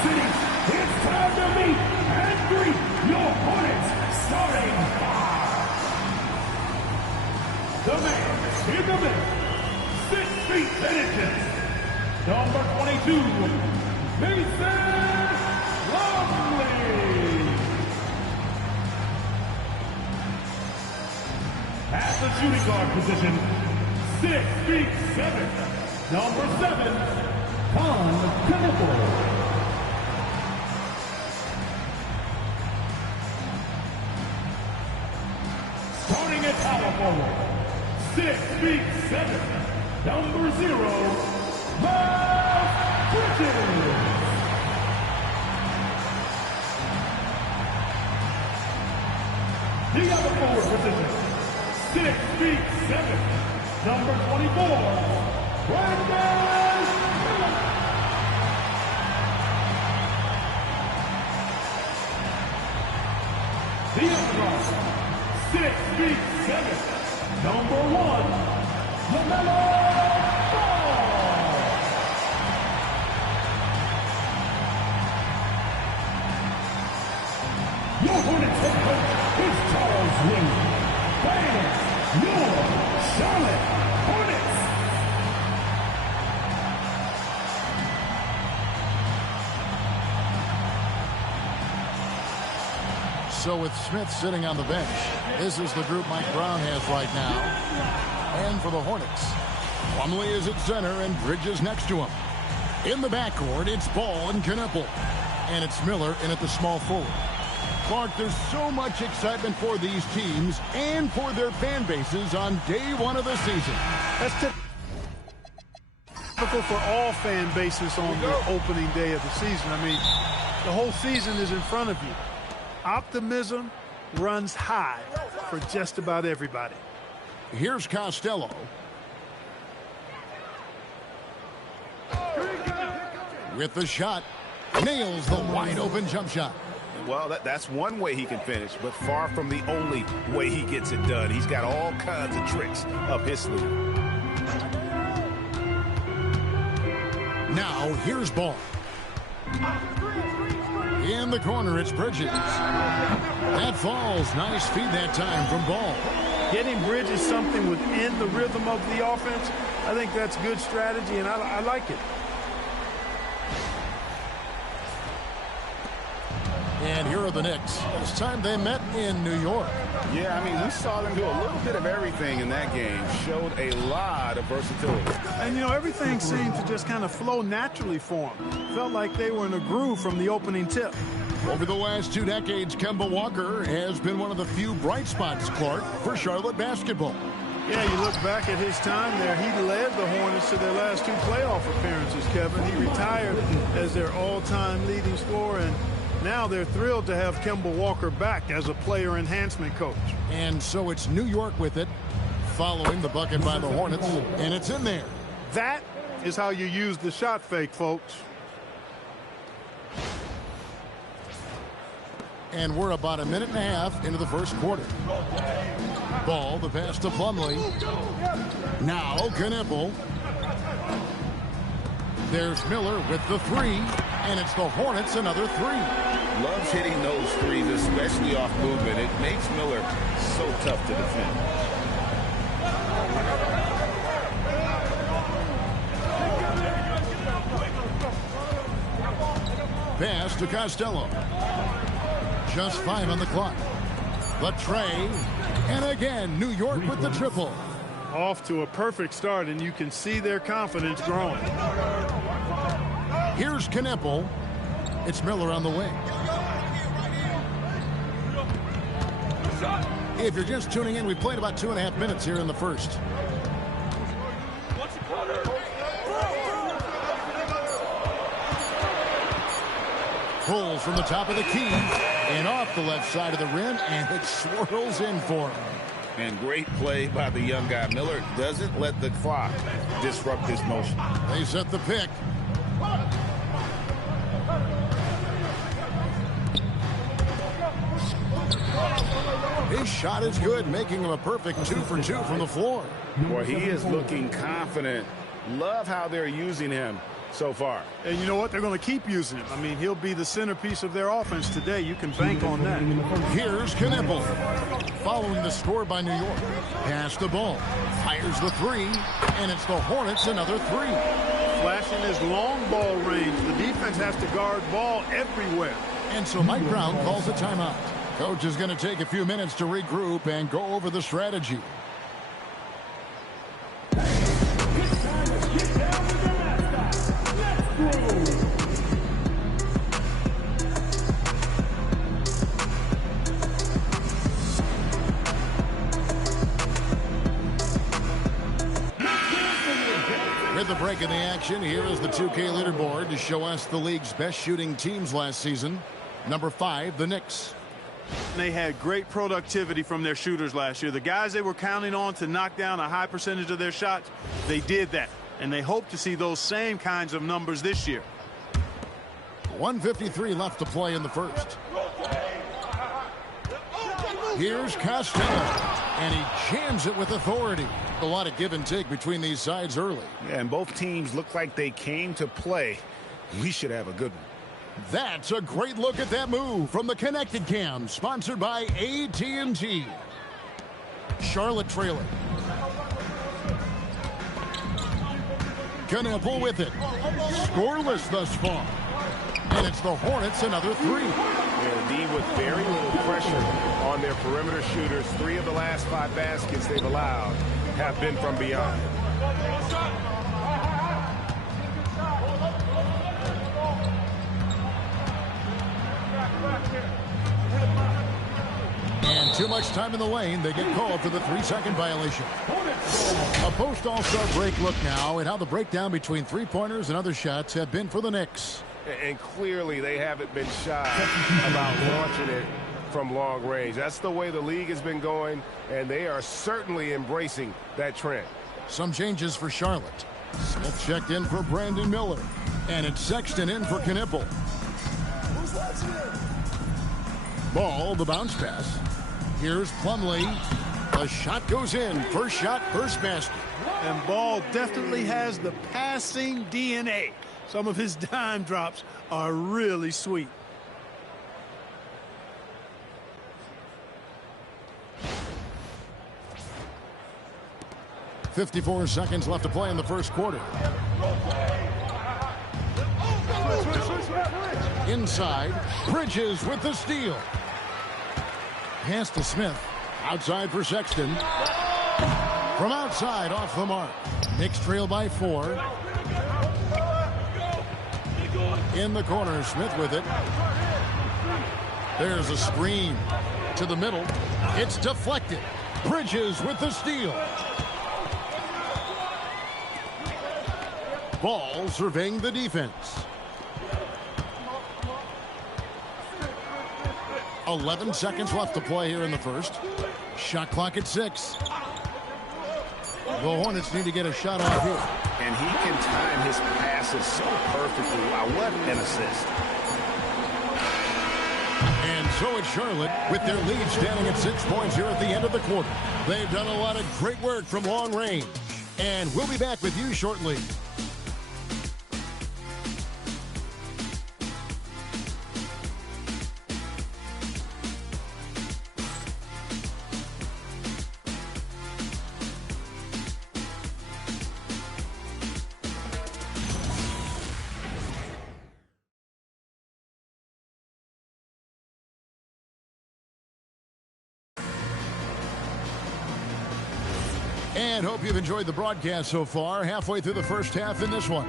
City, it's time to meet and greet your Hornets starting five. The man in the middle, 6 feet 10 inches, number 22, Mason Plumlee. At the shooting guard position, 6 feet 7, number 7, Knicks. Starting at power forward, 6 feet 7, number 0, Miles Bridges. The other forward position, 6 feet 7, number 24, Brandon Miller. The other guard, 6 feet 7, number 1, LaMelo Ball. Your Hornets head coach is Charles Lee. Fans, your Charlotte Hornets. So with Smith sitting on the bench, this is the group Mike Brown has right now. And for the Hornets, Plumlee is at center and Bridges next to him. In the backcourt, it's Ball and Knicks. And it's Miller in at the small forward. Clark, there's so much excitement for these teams and for their fan bases on day one of the season. That's typical for all fan bases on the opening day of the season. I mean, the whole season is in front of you. Optimism runs high for just about everybody. Here's Costello. With the shot, nails the wide-open jump shot. Well, that's one way he can finish, but far from the only way he gets it done. He's got all kinds of tricks up his sleeve. Now, here's Ball. In the corner, it's Bridges. That falls. Nice feed that time from Ball. Getting Bridges something within the rhythm of the offense, I think that's good strategy, and I like it. And here are the Knicks. This time they met in New York. Yeah, I mean, we saw them do a little bit of everything in that game. Showed a lot of versatility. And, you know, everything seemed to just kind of flow naturally for them. Felt like they were in a groove from the opening tip. Over the last 2 decades, Kemba Walker has been one of the few bright spots, Clark, for Charlotte basketball. Yeah, you look back at his time there, he led the Hornets to their last 2 playoff appearances, Kevin. He retired as their all-time leading scorer, and now they're thrilled to have Kemba Walker back as a player enhancement coach. And so it's New York with it, following the bucket by the Hornets, and it's in there. That is how you use the shot fake, folks. And we're about a minute and a half into the first quarter. Ball, the pass to Plumlee. Now Knicks. There's Miller with the 3, and it's the Hornets another 3. Loves hitting those threes, especially off movement. It makes Miller so tough to defend. Pass to Costello. Just 5 on the clock. The tray, and again, New York with the triple. Off to a perfect start, and you can see their confidence growing. Here's Knicks. It's Miller on the wing. If you're just tuning in, we played about 2.5 minutes here in the first. Pulls from the top of the key and off the left side of the rim, and it swirls in for him. And great play by the young guy. Miller doesn't let the clock disrupt his motion. They set the pick. His shot is good, making him a perfect 2 for 2 from the floor. Boy, he is looking confident. Love how they're using him so far. And you know what? They're going to keep using him. I mean, he'll be the centerpiece of their offense today. You can bank on that. Here's Knicks. Following the score by New York. Pass the ball. Fires the three. And it's the Hornets another three. Flashing his long ball range. The defense has to guard ball everywhere. And so Mike Brown calls a timeout. Coach is going to take a few minutes to regroup and go over the strategy. With the break in the action, here is the 2K leaderboard to show us the league's best shooting teams last season. Number 5, the Knicks. They had great productivity from their shooters last year. The guys they were counting on to knock down a high percentage of their shots, they did that. And they hope to see those same kinds of numbers this year. 1:53 left to play in the first. Here's Costello, and he jams it with authority. A lot of give and take between these sides early. Yeah, and both teams look like they came to play. We should have a good one. That's a great look at that move from the Connected Cam, sponsored by AT&T. Charlotte trailing. Knicks with it. Scoreless thus far. And it's the Hornets another three. Yeah, D with very little pressure on their perimeter shooters. 3 of the last 5 baskets they've allowed have been from beyond. And too much time in the lane. They get called for the 3-second violation. A post-All-Star break look now at how the breakdown between three-pointers and other shots have been for the Knicks. And clearly they haven't been shy about launching it from long range. That's the way the league has been going, and they are certainly embracing that trend. Some changes for Charlotte. Smith checked in for Brandon Miller. And it's Sexton in for Knippel. Ball, the bounce pass. Here's Plumlee. The shot goes in. First shot, first basket. And Ball definitely has the passing DNA. Some of his dime drops are really sweet. .54 seconds left to play in the first quarter. Inside, Bridges with the steal. Pass to Smith. Outside for Sexton. From outside, off the mark. Knicks trail by 4. In the corner, Smith with it. There's a screen to the middle. It's deflected. Bridges with the steal. Ball surveying the defense. 11 seconds left to play here in the first. Shot clock at 6. The Hornets need to get a shot off here. And he can time his passes so perfectly. Wow, what an assist. And so it's Charlotte with their lead standing at 6 points here at the end of the quarter. They've done a lot of great work from long range. And we'll be back with you shortly. And hope you've enjoyed the broadcast so far. Halfway through the first half in this one.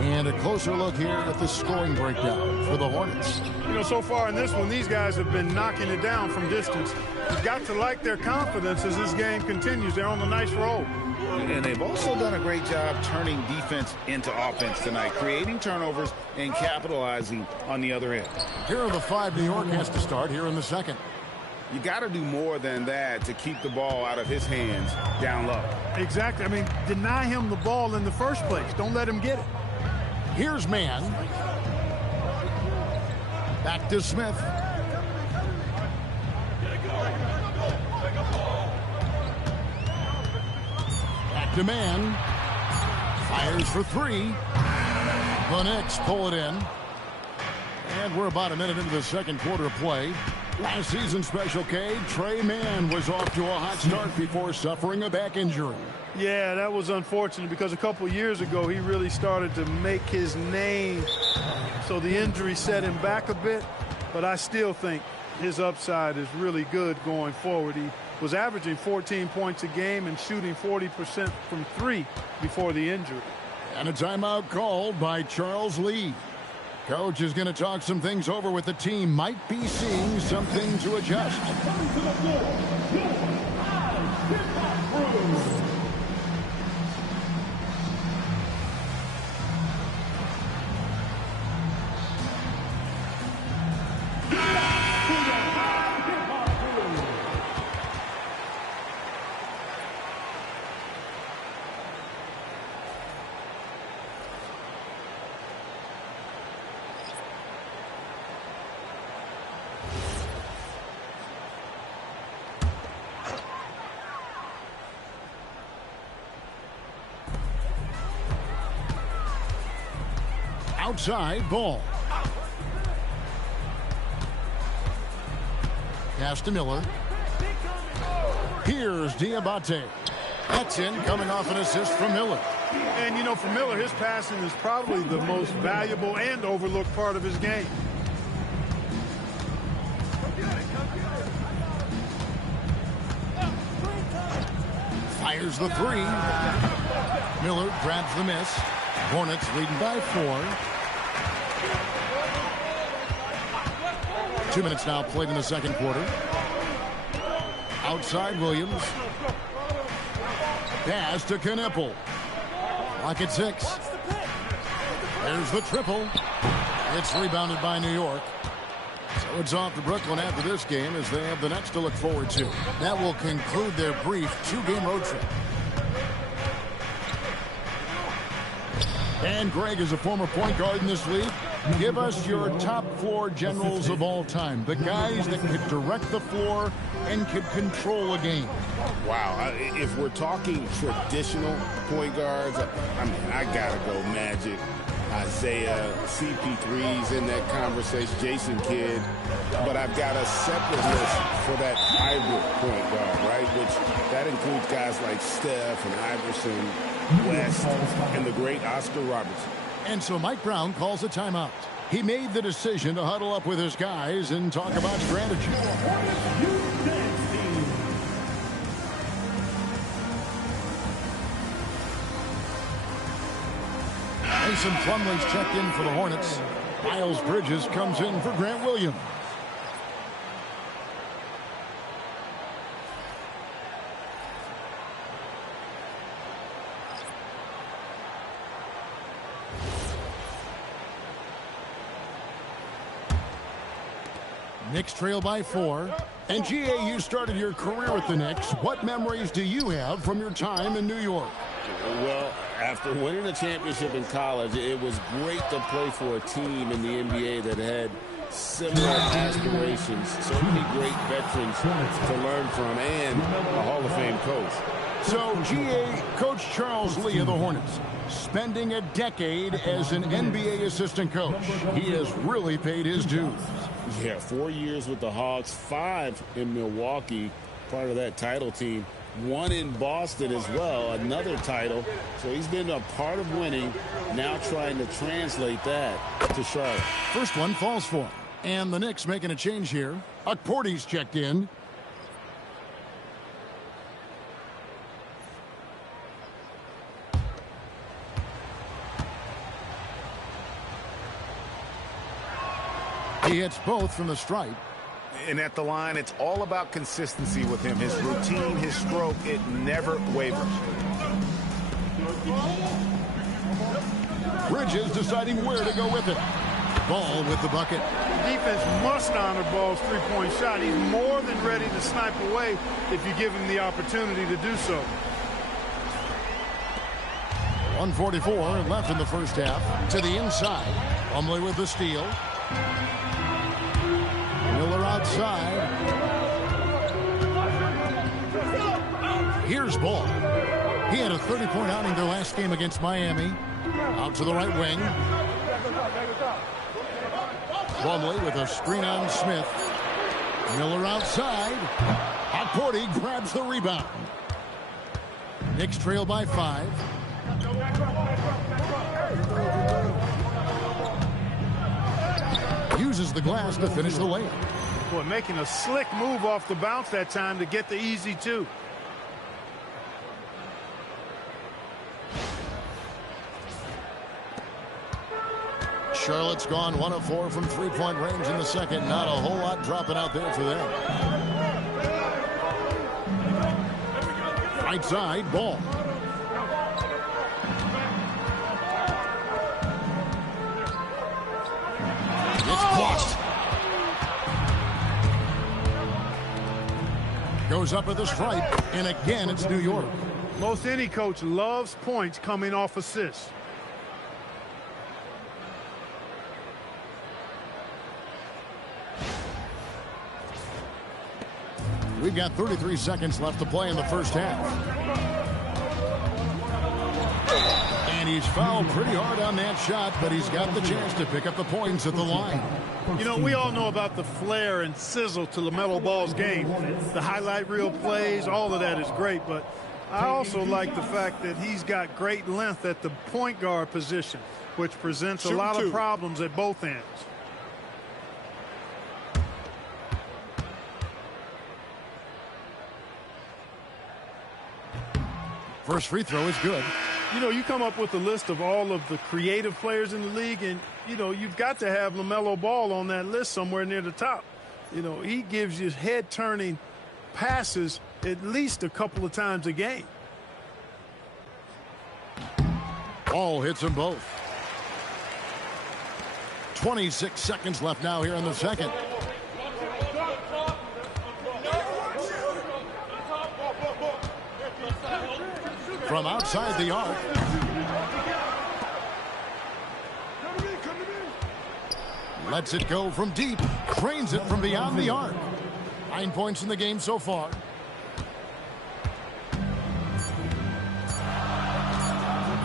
And a closer look here at the scoring breakdown for the Hornets. You know, so far in this one, these guys have been knocking it down from distance. You've got to like their confidence as this game continues. They're on a nice roll. And they've also done a great job turning defense into offense tonight, creating turnovers and capitalizing on the other end. Here are the 5 New York has to start here in the second. You got to do more than that to keep the ball out of his hands down low. Exactly. I mean, deny him the ball in the first place. Don't let him get it. Here's Mann. Back to Smith. Back to Mann. Fires for 3. The Knicks pull it in. And we're about a minute into the second quarter of play. Last season, Special K, Trey Mann was off to a hot start before suffering a back injury. Yeah, that was unfortunate because a couple years ago he really started to make his name. So the injury set him back a bit. But I still think his upside is really good going forward. He was averaging 14 points a game and shooting 40% from three before the injury. And a timeout called by Charles Lee. Coach is going to talk some things over with the team. Might be seeing something to adjust. Outside ball. Pass to Miller. Here's Diabate. That's in, coming off an assist from Miller. And, you know, for Miller, his passing is probably the most valuable and overlooked part of his game. Fires the three. Miller grabs the miss. Hornets leading by 4. 2 minutes now played in the second quarter. Outside Williams. Pass to Knipple. Lock at 6. There's the triple. It's rebounded by New York. So it's off to Brooklyn after this game as they have the next to look forward to. That will conclude their brief 2-game road trip. And Greg is a former point guard in this league. Give us your top floor generals of all time. The guys that could direct the floor and could control a game. Wow. If we're talking traditional point guards, I mean, I got to go Magic, Isaiah, CP3's in that conversation, Jason Kidd. But I've got a separate list for that hybrid point guard, right? Which that includes guys like Steph and Iverson, West, and the great Oscar Robertson. And so Mike Brown calls a timeout. He made the decision to huddle up with his guys and talk about strategy. Mason Plumlee's checked in for the Hornets. Miles Bridges comes in for Grant Williams. Knicks trail by 4. And GA, you started your career with the Knicks. What memories do you have from your time in New York? Well, after winning a championship in college, it was great to play for a team in the NBA that had similar aspirations. So many great veterans to learn from and a Hall of Fame coach. So, GA, Coach Charles Lee of the Hornets, spending a decade as an NBA assistant coach. He has really paid his dues. Yeah, 4 years with the Hawks, 5 in Milwaukee, part of that title team. 1 in Boston as well, another title. So he's been a part of winning, now trying to translate that to Charlotte. First one falls for him. And the Knicks making a change here. Porty's checked in. He hits both from the stripe. And at the line, it's all about consistency with him. His routine, his stroke, it never wavers. Bridges deciding where to go with it. Ball with the bucket. The defense must honor Ball's three-point shot. He's more than ready to snipe away if you give him the opportunity to do so. 1:44 left in the first half. To the inside. Plumlee with the steal. Miller outside. Here's Ball. He had a 30-point outing their last game against Miami. Out to the right wing. Plumlee with a screen on Smith. Miller outside. Porty grabs the rebound. Knicks trail by 5. Uses the glass to finish the layup. Boy, making a slick move off the bounce that time to get the easy 2. Charlotte's gone 1 of 4 from three-point range in the second. Not a whole lot dropping out there for them. Right side, Ball. It's blocked. Goes up at the stripe, and again it's New York. Most any coach loves points coming off assists. We've got 33 seconds left to play in the first half. And he's fouled pretty hard on that shot, but he's got the chance to pick up the points at the line. You know, we all know about the flair and sizzle to LaMelo Ball's game. The highlight reel plays, all of that is great, but I also like the fact that he's got great length at the point guard position, which presents a lot of problems at both ends. First free throw is good. You know, you come up with a list of all of the creative players in the league, and, you know, you've got to have LaMelo Ball on that list somewhere near the top. You know, he gives you head-turning passes at least a couple of times a game. Ball hits them both. 26 seconds left now here in the second. From outside the arc. Lets it go from deep. Trains it from beyond the arc. 9 points in the game so far.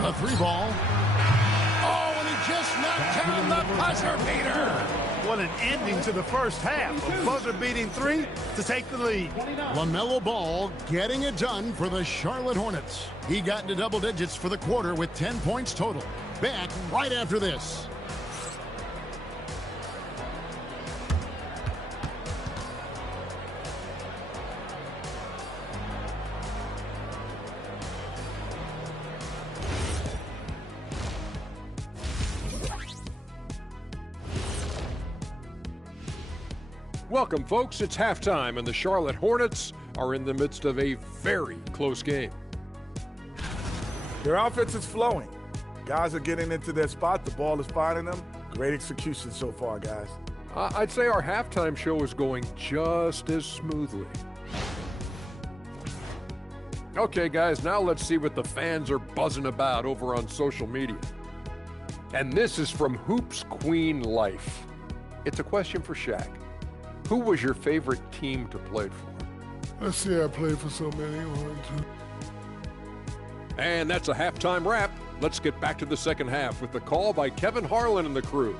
A 3-ball. Oh, and he just knocked down the buzzer beater. What an ending to the first half. A buzzer-beating 3 to take the lead. LaMelo Ball getting it done for the Charlotte Hornets. He got into double digits for the quarter with 10 points total. Back right after this. Welcome, folks. It's halftime, and the Charlotte Hornets are in the midst of a very close game. Their offense is flowing. Guys are getting into their spot. The ball is finding them. Great execution so far, guys. I'd say our halftime show is going just as smoothly. Okay, guys, now let's see what the fans are buzzing about over on social media. And this is from Hoops Queen Life. It's a question for Shaq. Who was your favorite team to play for? Let's see, I played for so many. And that's a halftime wrap. Let's get back to the second half with the call by Kevin Harlan and the crew.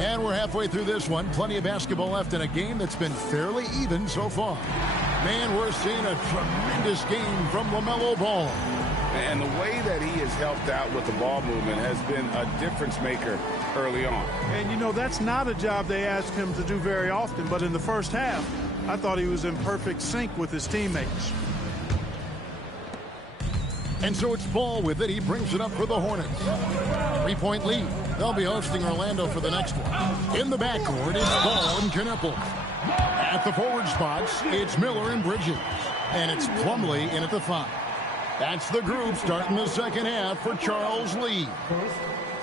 And we're halfway through this one. Plenty of basketball left in a game that's been fairly even so far. Man, we're seeing a tremendous game from LaMelo Ball. And the way that he has helped out with the ball movement has been a difference maker early on. And, you know, that's not a job they ask him to do very often. But in the first half, I thought he was in perfect sync with his teammates. And so it's Ball with it. He brings it up for the Hornets. 3-point lead. They'll be hosting Orlando for the next one. In the backcourt, it's Ball and Knueppel. At the forward spots, it's Miller and Bridges. And it's Plumlee in at the 5. That's the group starting the second half for Charles Lee.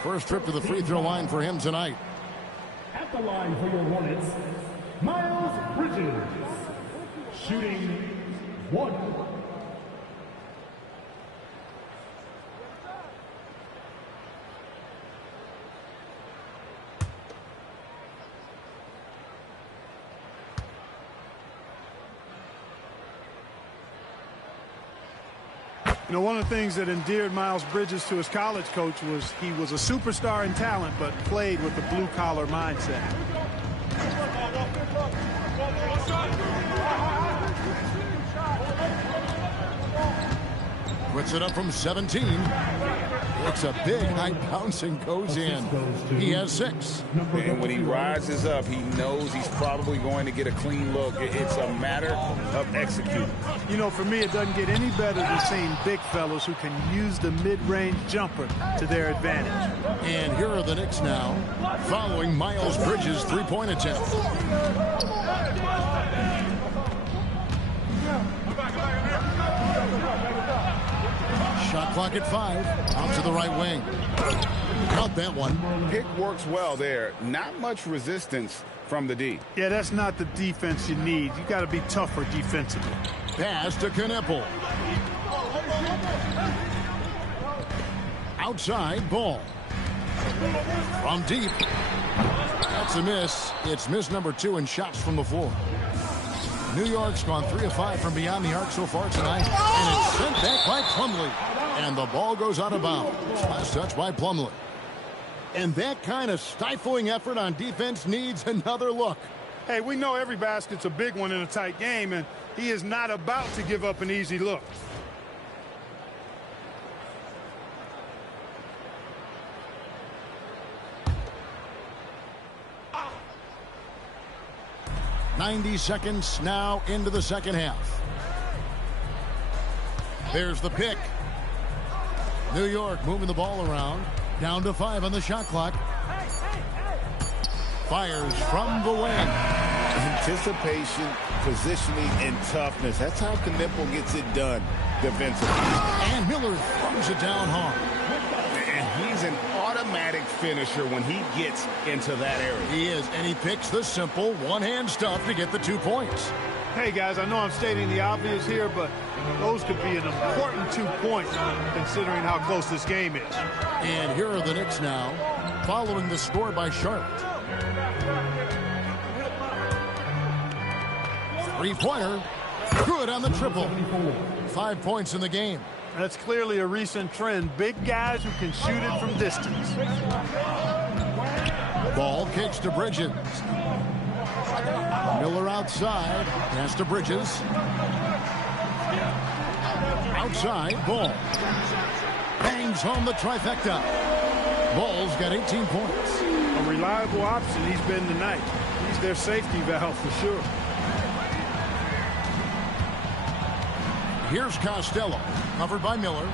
First trip to the free throw line for him tonight. At the line for your Hornets, Miles Bridges. Shooting 1. You know, one of the things that endeared Miles Bridges to his college coach was he was a superstar in talent, but played with a blue-collar mindset. Puts it up from 17. It's a big high bounce and goes in. He has 6. And when he rises up, he knows he's probably going to get a clean look. It's a matter of executing. You know, for me, it doesn't get any better than seeing big fellas who can use the mid-range jumper to their advantage. And here are the Knicks now, following Miles Bridges' three-point attempt. Shot clock at 5. Out to the right wing. Count that one. Pick works well there. Not much resistance from the D. Yeah, that's not the defense you need. You got to be tougher defensively. Pass to Knippel. Outside ball. From deep. That's a miss. It's miss number 2 in shots from the floor. New York's gone 3 of 5 from beyond the arc so far tonight. And it's sent back by Plumlee. And the ball goes out of bounds. Last touch by Plumlee. And that kind of stifling effort on defense needs another look. Hey, we know every basket's a big one in a tight game, and he is not about to give up an easy look. .90 seconds now into the second half. There's the pick. New York moving the ball around. Down to 5 on the shot clock. Fires from the wing. Anticipation, positioning, and toughness. That's how Knippel gets it done defensively. And Miller throws it down hard. And he's an automatic finisher when he gets into that area. He is, and he picks the simple one-hand stuff to get the 2 points. Hey, guys, I know I'm stating the obvious here, but those could be an important 2 points considering how close this game is. And here are the Knicks now, following the score by Charlotte. Three-pointer, good on the triple. 5 points in the game. That's clearly a recent trend. Big guys who can shoot it from distance. Ball kicks to Bridges. Miller outside. Pass to Bridges. Outside. Ball. Bangs home the trifecta. Ball's got 18 points. A reliable option he's been tonight. He's their safety valve for sure. Here's Costello. Covered by Miller.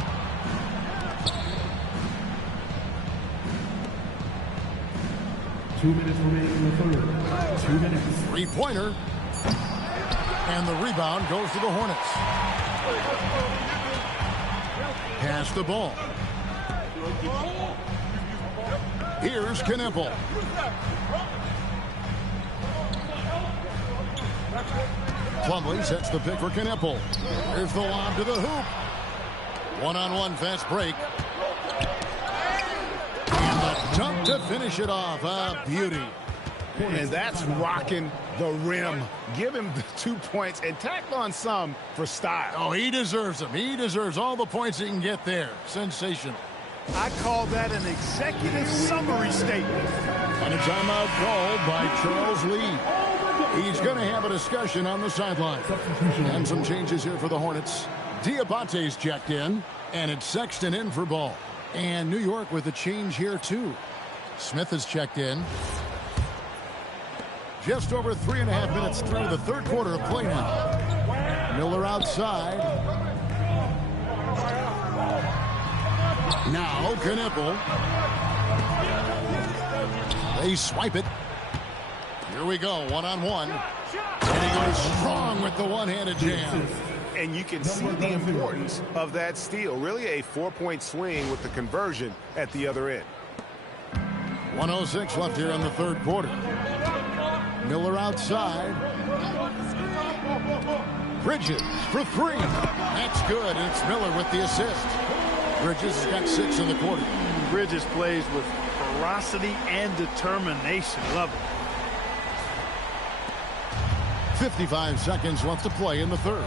Two minutes remaining in the third. 2 minutes. Three-pointer. And the rebound goes to the Hornets. Pass the ball. Here's Knippel. Plumlee sets the pick for Knippel. Here's the lob to the hoop. One-on-one fast break. And the dunk to finish it off. A beauty. And that's rocking the rim. Give him the 2 points and tack on some for style. Oh, he deserves them. He deserves all the points he can get there. Sensational. I call that an executive summary statement. And a timeout called by Charles Lee. He's going to have a discussion on the sideline. And some changes here for the Hornets. Diabate's checked in, and it's Sexton in for Ball. And New York with a change here, too. Smith has checked in. Just over 3.5 minutes through the third quarter of play now. Miller outside. Now Knippel. They swipe it. Here we go, one-on-one. And he goes strong with the one-handed jam. And you can see the importance of that steal. Really a 4-point swing with the conversion at the other end. 1:06 left here in the third quarter. Miller outside. Bridges for 3. That's good, and it's Miller with the assist. Bridges has got 6 in the quarter. Bridges plays with ferocity and determination. Love it. 55 seconds left to play in the third.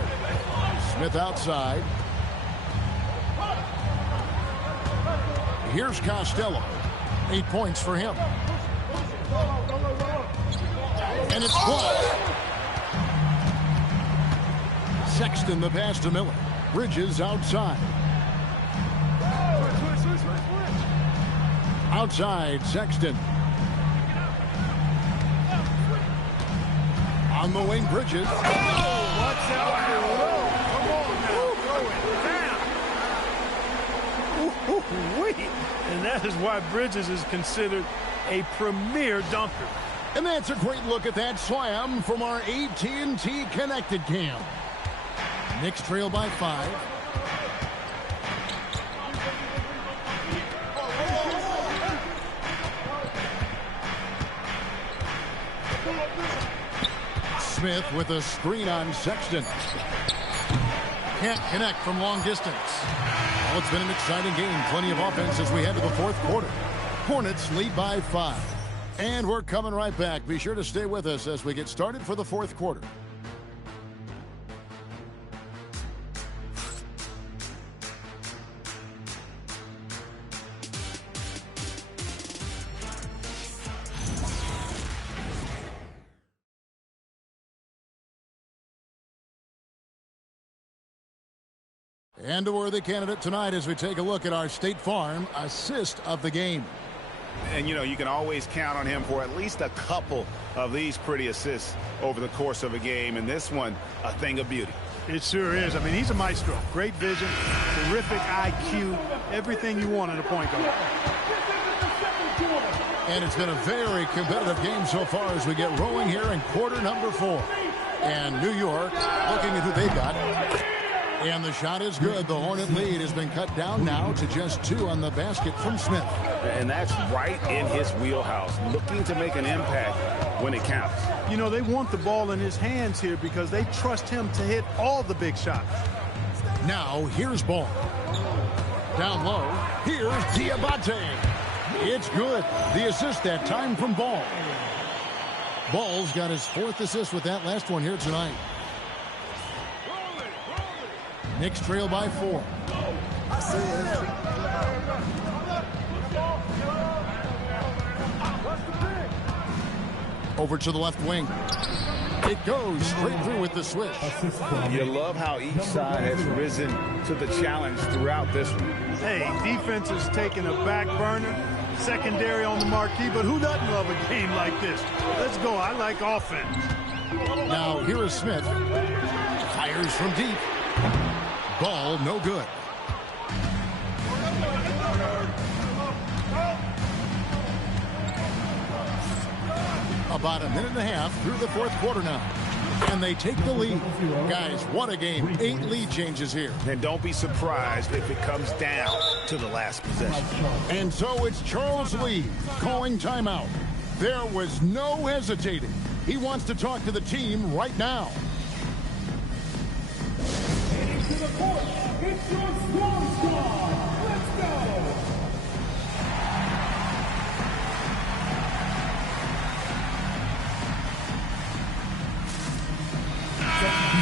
Smith outside. Here's Costello. 8 points for him. And it's blocked. Sexton the pass to Miller. Bridges outside. Outside, Sexton. On the wing, Bridges. Oh, watch out below. Come on now, throw it down. And that is why Bridges is considered a premier dunker. And that's a great look at that slam from our AT&T Connected Cam. Knicks trail by 5. Smith with a screen on Sexton. Can't connect from long distance. Well, it's been an exciting game. Plenty of offense as we head to the fourth quarter. Hornets lead by 5. And we're coming right back. Be sure to stay with us as we get started for the fourth quarter. And a worthy candidate tonight as we take a look at our State Farm assist of the game. And, you know, you can always count on him for at least a couple of these pretty assists over the course of a game. And this one, a thing of beauty. It sure is. I mean, he's a maestro. Great vision, terrific IQ, everything you want in a point guard. And it's been a very competitive game so far as we get rolling here in quarter number 4. And New York looking at who they've got. And the shot is good. The Hornet lead has been cut down now to just 2 on the basket from Smith. And that's right in his wheelhouse, looking to make an impact when it counts. You know, they want the ball in his hands here because they trust him to hit all the big shots. Now, here's Ball. Down low, here's Diabate. It's good. The assist that time from Ball. Ball's got his 4th assist with that last one here tonight. Knicks trail by 4. Over to the left wing. It goes straight through with the switch. You love how each side has risen to the challenge throughout this one. Hey, defense is taking a back burner, secondary on the marquee, but who doesn't love a game like this? Let's go. I like offense. Now, here is Smith. Fires from deep. Ball no good. About a minute and a half through the fourth quarter now. And they take the lead. Guys, what a game. 8 lead changes here. And don't be surprised if it comes down to the last possession. And so it's Charles Lee calling timeout. There was no hesitating. He wants to talk to the team right now. To the court, it's your strong squad. Let's go.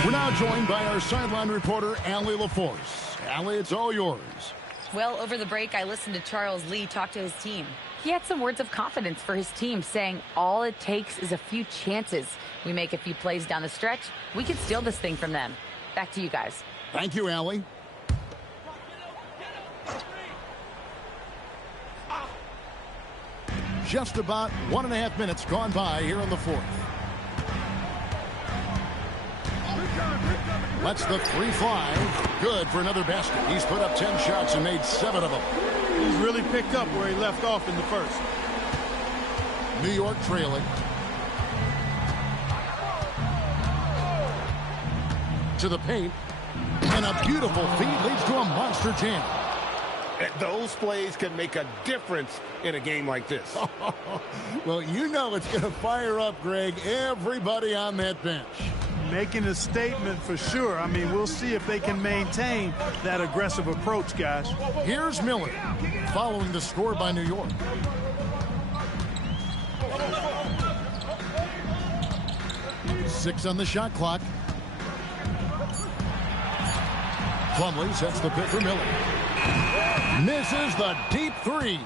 We're now joined by our sideline reporter, Allie LaForce. Allie, it's all yours. Well, over the break, I listened to Charles Lee talk to his team. He had some words of confidence for his team, saying all it takes is a few chances. We make a few plays down the stretch, we can steal this thing from them. Back to you guys. Thank you, Allie. Just about 1.5 minutes gone by here in the fourth. Lets the 3 fly. Good for another basket. He's put up 10 shots and made 7 of them. He's really picked up where he left off in the first. New York trailing. To the paint. And a beautiful feed leads to a monster jam. Those plays can make a difference in a game like this. Well, you know it's going to fire up, Greg, everybody on that bench. Making a statement for sure. I mean, we'll see if they can maintain that aggressive approach, guys. Here's Miller following the score by New York. Six on the shot clock. Plumlee sets the pick for Miller. Misses the deep three.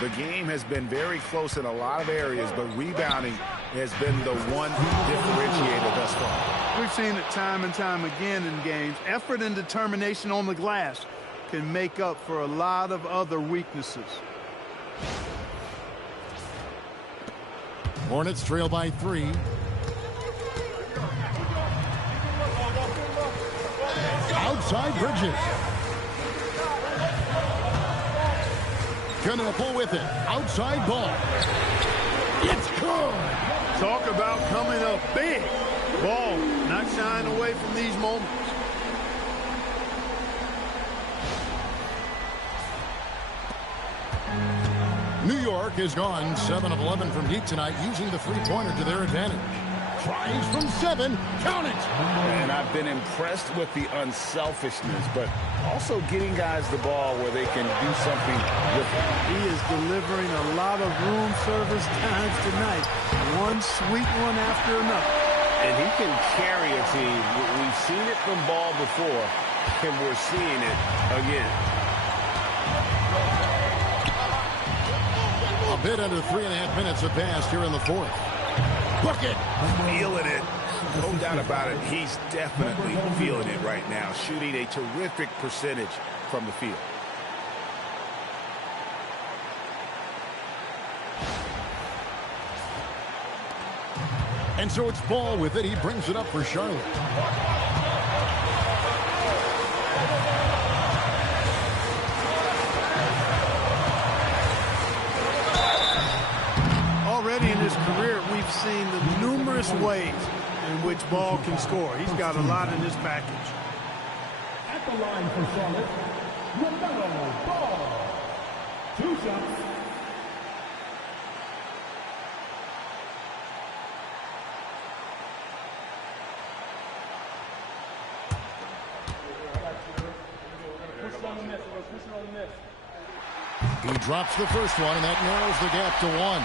The game has been very close in a lot of areas, but rebounding has been the one differentiator thus far. We've seen it time and time again in games. Effort and determination on the glass can make up for a lot of other weaknesses. Hornets trail by 3. Outside Bridges. Knuckle with it. Outside ball. It's good. Talk about coming up big. Ball not shying away from these moments. New York has gone 7 of 11 from deep tonight, using the three-pointer to their advantage. Tries from 7. Count it. And I've been impressed with the unselfishness, but also getting guys the ball where they can do something with it. He is delivering a lot of room service times tonight. One sweet one after another. And he can carry a team. We've seen it from Ball before, and we're seeing it again. A bit under 3.5 minutes have passed here in the fourth. Book it. Feeling it. No doubt about it. He's definitely feeling it right now. Shooting a terrific percentage from the field. And so it's Ball with it. He brings it up for Charlotte. Already in his career, we've seen the numerous ways in which Ball can score. He's got a lot in his package. At the line for Charlotte, LaMelo Ball. 2 shots. He drops the first one, and that narrows the gap to 1.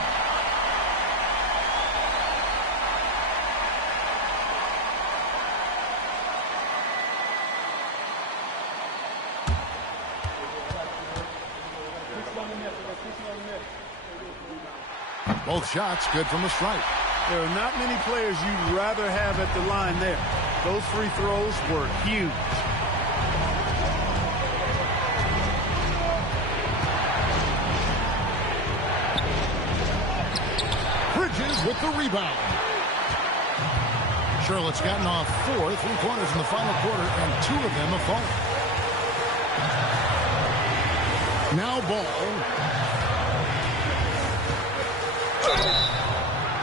Both shots good from the stripe. There are not many players you'd rather have at the line there. Those free throws were huge. Bridges with the rebound. Charlotte's gotten off 4 3-pointers in the final quarter, and 2 of them have fallen. Now Ball.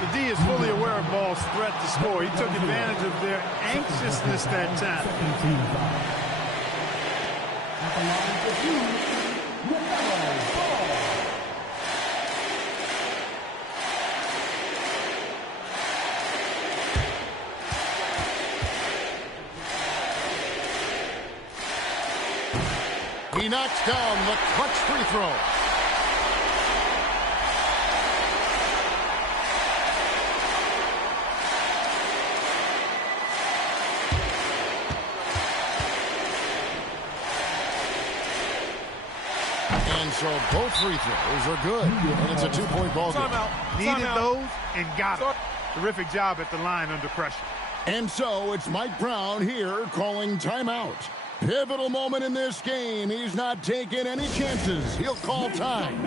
The D is fully aware of Ball's threat to score. He took advantage of their anxiousness that time. He knocks down the clutch free throw. And so both free throws are good. And it's a 2-point ball game. Needed those and got it. Terrific job at the line under pressure. And so it's Mike Brown here calling timeout. Pivotal moment in this game. He's not taking any chances. He'll call time.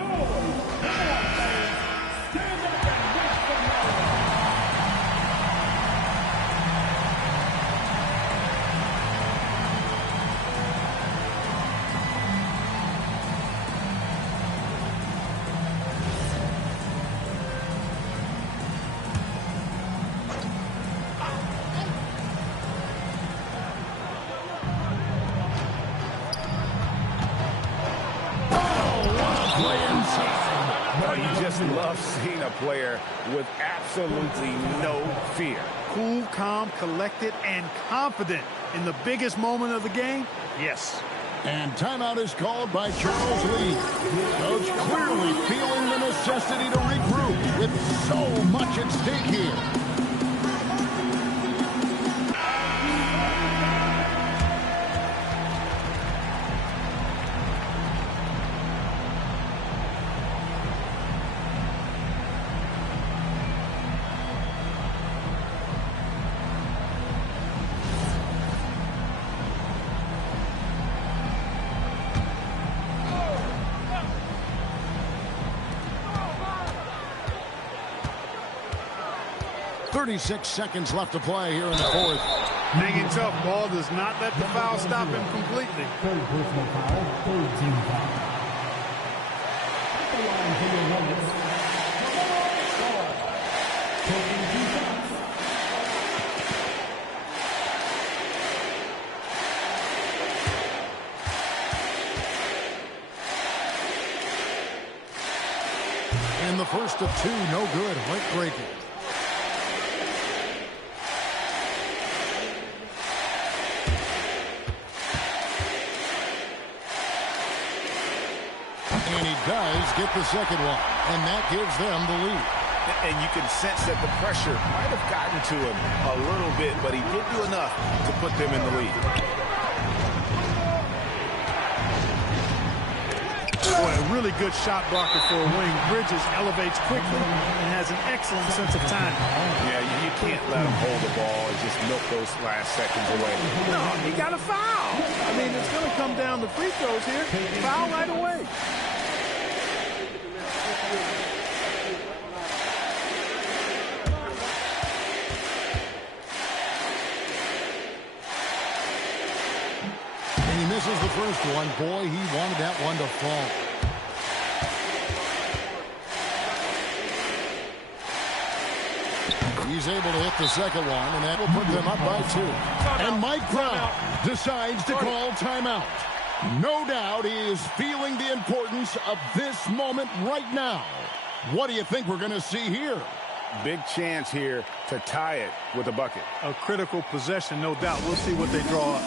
Love seeing a player with absolutely no fear. Cool, calm, collected, and confident in the biggest moment of the game? Yes. And timeout is called by Charles Lee. Coach clearly feeling the necessity to regroup with so much at stake here. 36 seconds left to play here in the fourth. Hanging tough. Ball does not let the foul stop him completely. Third personal foul, third team foul. At the line for your Hornets, taking 2 shots. And the first of 2, no good. Heartbreaking. And he does get the second one, and that gives them the lead. And you can sense that the pressure might have gotten to him a little bit, but he did do enough to put them in the lead. Boy, a really good shot blocker for a wing. Bridges elevates quickly and has an excellent sense of timing. Yeah, you can't let him hold the ball and just milk those last seconds away. No, he got a foul. I mean, it's going to come down to free throws here. Foul right away. And he misses the first one. Boy, he wanted that one to fall. He's able to hit the second one, and that will put them up by 2. And Mike Brown decides to call timeout. No doubt he is feeling the importance of this moment right now. What do you think we're going to see here? Big chance here to tie it with a bucket. A critical possession, no doubt. We'll see what they draw up.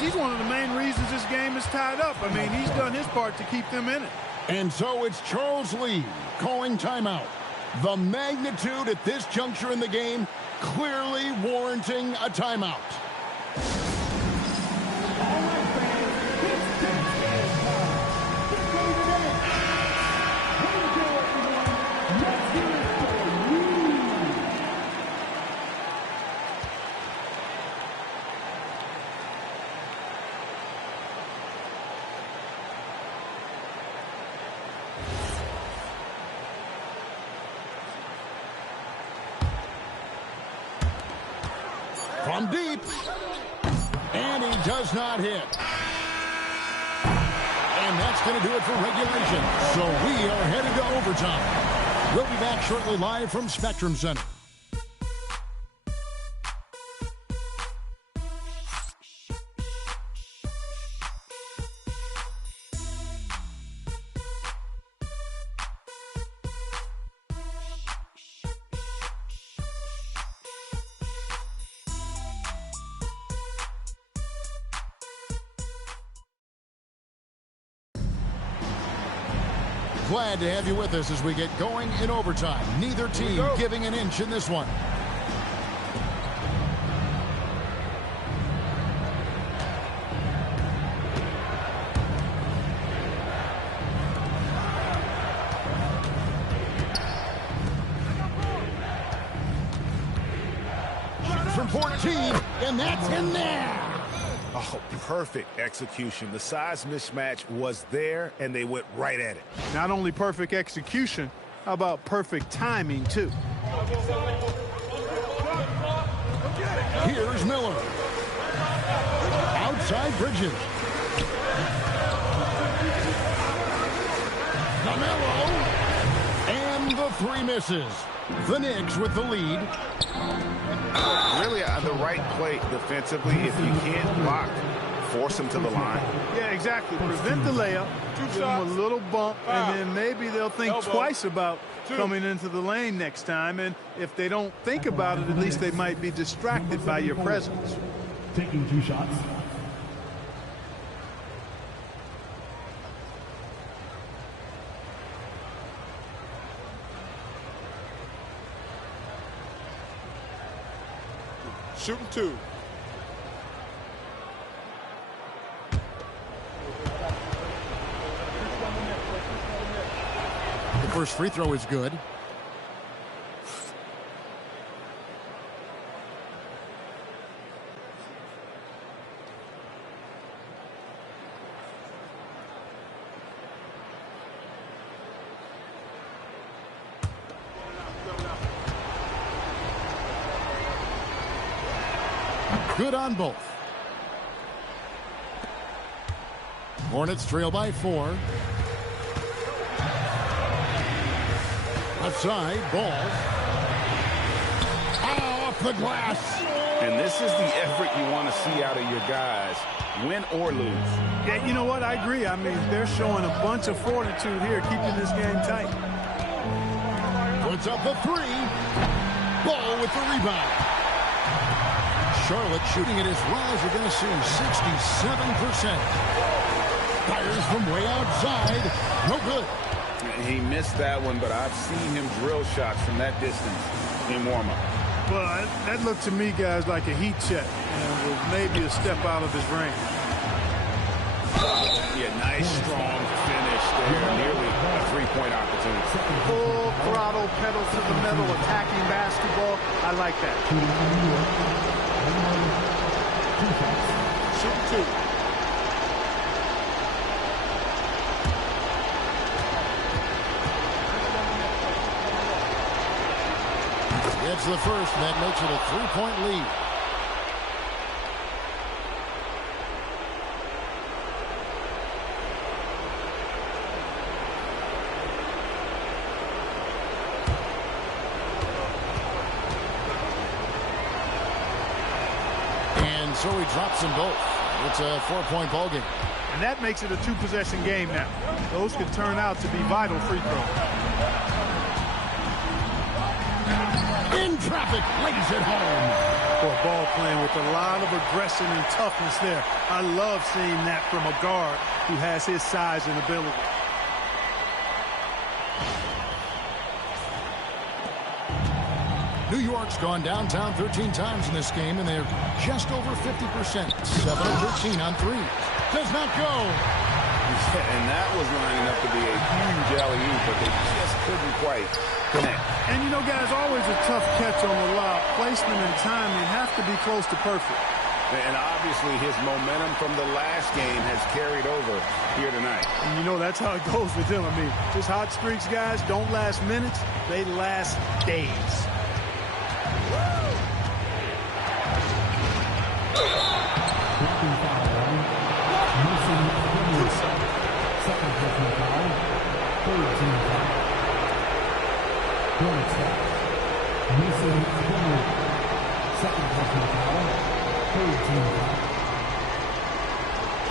He's one of the main reasons this game is tied up. I mean, he's done his part to keep them in it. And so it's Charles Lee calling timeout. The magnitude at this juncture in the game clearly warranting a timeout. From deep, and he does not hit. And that's going to do it for regulation. So we are headed to overtime. We'll be back shortly live from Spectrum Center. Glad to have you with us as we get going in overtime. Neither team giving an inch in this one. Shoots from 14, and that's in there. Oh, perfect execution. The size mismatch was there, and they went right at it. Not only perfect execution, how about perfect timing, too? Here's Miller. Outside Bridges. LaMelo. And the 3 misses. The Knicks with the lead. Really the right play defensively. If you can't block, force them to the line. Yeah, exactly. Prevent the layup, give them a little bump, and then maybe they'll think twice about coming into the lane next time. And if they don't think about it, at least they might be distracted by your presence. Taking 2 shots. Shooting 2. The first free throw is good. Good on both. Hornets trail by 4. Left side, ball. Oh, off the glass. And this is the effort you want to see out of your guys, win or lose. Yeah, you know what? I agree. I mean, they're showing a bunch of fortitude here, keeping this game tight. Puts up the 3. Ball with the rebound. Charlotte shooting it as well as you're going to see, 67%. Fires from way outside. No good. He missed that one, but I've seen him drill shots from that distance in warm-up. Well, that looked to me, guys, like a heat check, and was maybe a step out of his range. Yeah, nice, strong finish there. Nearly a three-point opportunity. Full throttle, pedal to the metal, attacking basketball. I like that. Shooting 2. Gets the first, and that makes it a 3-point lead. And so he drops them both. It's a 4-point ball game. And that makes it a 2-possession game now. Those could turn out to be vital free throws. In traffic, lays it home. For a ball playing with a lot of aggression and toughness there. I love seeing that from a guard who has his size and ability. New York's gone downtown 13 times in this game, and they're just over 50%. 7 of 13 on 3. Does not go. And that was lining up to be a huge alley-oop, but they just couldn't quite connect. And, you know, guys, always a tough catch on the lob. Placement and timing have to be close to perfect. And obviously his momentum from the last game has carried over here tonight. And, you know, that's how it goes with him. I mean, just hot streaks, guys, don't last minutes. They last days.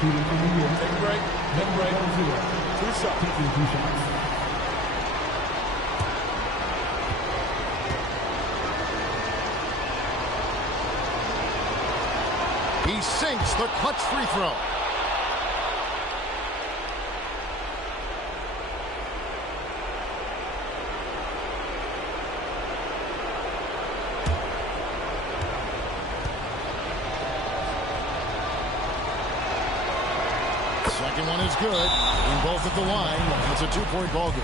Take a break. Take a break. 2 shots. He sinks the clutch free throw. Second one is good. In both at the line. It's a 2-point ball game.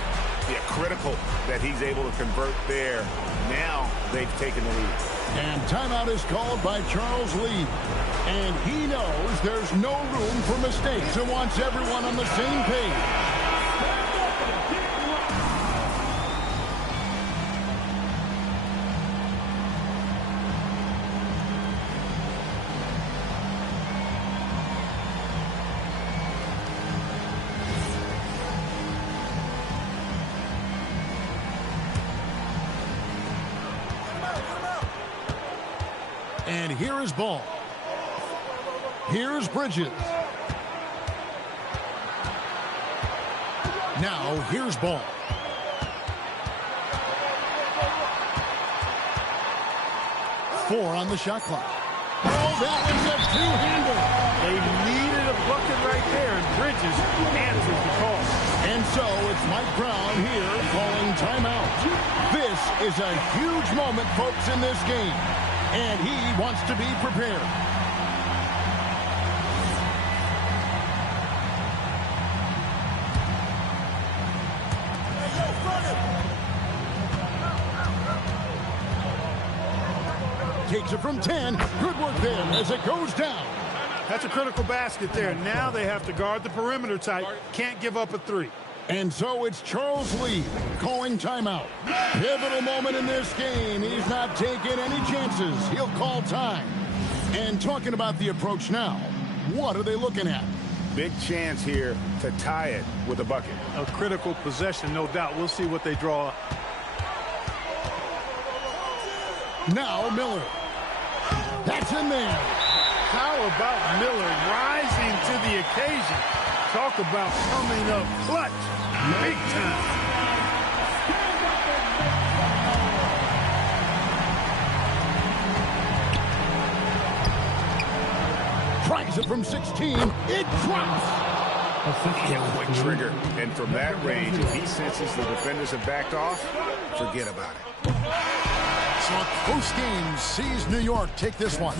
Yeah, critical that he's able to convert there. Now they've taken the lead. And timeout is called by Charles Lee. And he knows there's no room for mistakes and wants everyone on the same page. And here is Ball. Here's Bridges. Now here's Ball. Four on the shot clock. Oh, that was a two-hander. They needed a bucket right there, and Bridges answers the call. And so it's Mike Brown here calling timeout. This is a huge moment, folks, in this game. And he wants to be prepared. Takes it from 10. Good work there as it goes down. That's a critical basket there. Now they have to guard the perimeter tight. Can't give up a three. And so it's Charles Lee calling timeout. Pivotal moment in this game. He's not taking any chances. He'll call time. And talking about the approach now, what are they looking at? Big chance here to tie it with a bucket. A critical possession, no doubt. We'll see what they draw. Now Miller. That's in there. How about Miller rising to the occasion? Talk about coming up clutch. Big time. Tries it from 16. It drops. Yeah, quick trigger. And from that range, if he senses the defenders have backed off, forget about it. So a close game sees New York take this one.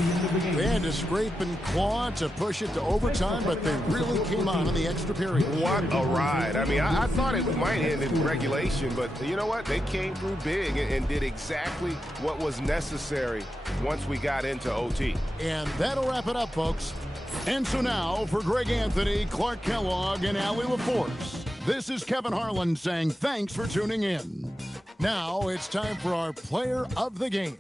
They had to scrape and claw to push it to overtime, but they really came on in the extra period. What a ride. I mean, I thought it might end in regulation, but you know what? They came through big and did exactly what was necessary once we got into OT. And that'll wrap it up, folks. And so now, for Greg Anthony, Clark Kellogg, and Allie LaForce, this is Kevin Harlan saying thanks for tuning in. Now it's time for our player of the game.